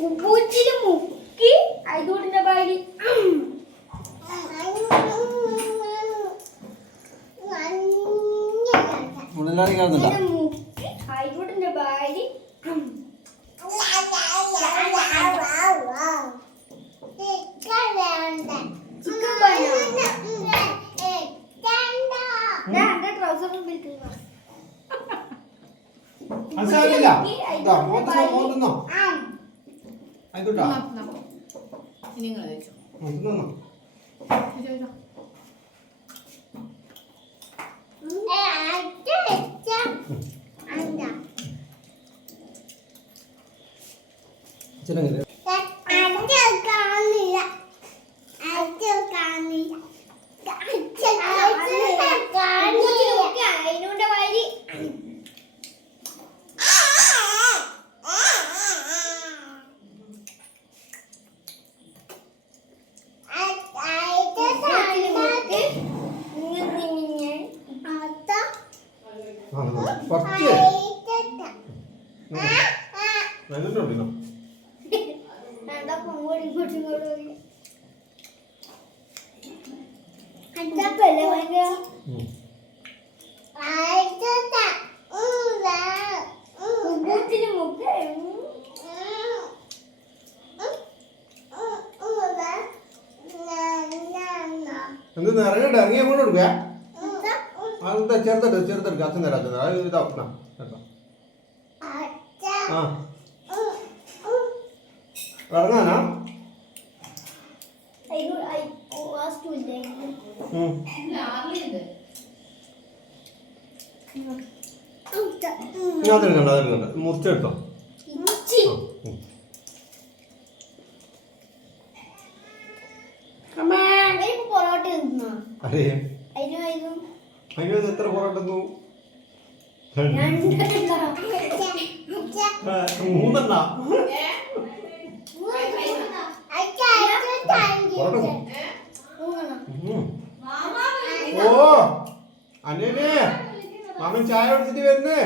ഉപ്പൂച്ചിന് മുക്കി ഐതൂട്ടിന്റെ പാടി മുക്കി ഐതൂട്ടിന്റെ പാടി ട്രൗസറും എന്ത് ഇറങ്ങണ്ട ഇറങ്ങി അങ്ങോട്ട് കൊടുക്കുക അതെന്താ ചെറുതെടുക്കുക അച്ഛൻ തരാം അച്ഛൻ തരാം ഇതാ ആ ഇറങ്ങാനാ അതെടുക്കണ്ട മുറിച്ചെടുത്തോ അതിന് എത്ര പൊറോട്ട മൂന്നെണ്ണ ഓ അന്നേനെ മാമൻ ചായ കുടിച്ചിട്ട് വരുന്നേ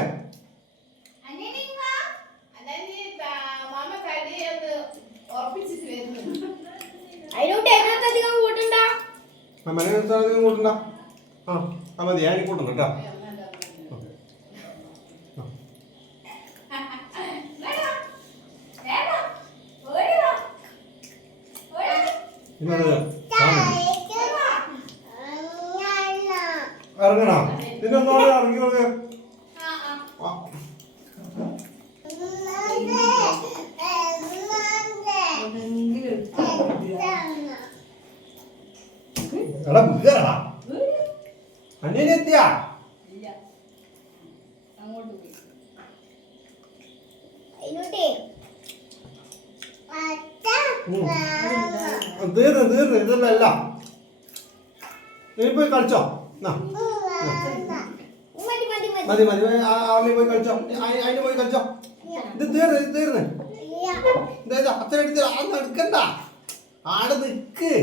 അധികം കൂട്ടണ്ട ആ മതി ഞാൻ കൂട്ടണം കേട്ടോ ഇറങ്ങണോ നിന്നൊന്നോ ഇറങ്ങി കൊടുക്ക എടാ ബുദ്ധടാ അന്യനെ എത്തിയാ തീർന്ന് ഇതല്ല നീ പോയി കളിച്ചോ മതി അവളിൽ പോയി കളിച്ചോ അതിന് പോയി കളിച്ചോ ഇത് തീർന്ന് അച്ഛനെടുത്ത് അന്ന് എടുക്കണ്ട ആടെ നിക്ക്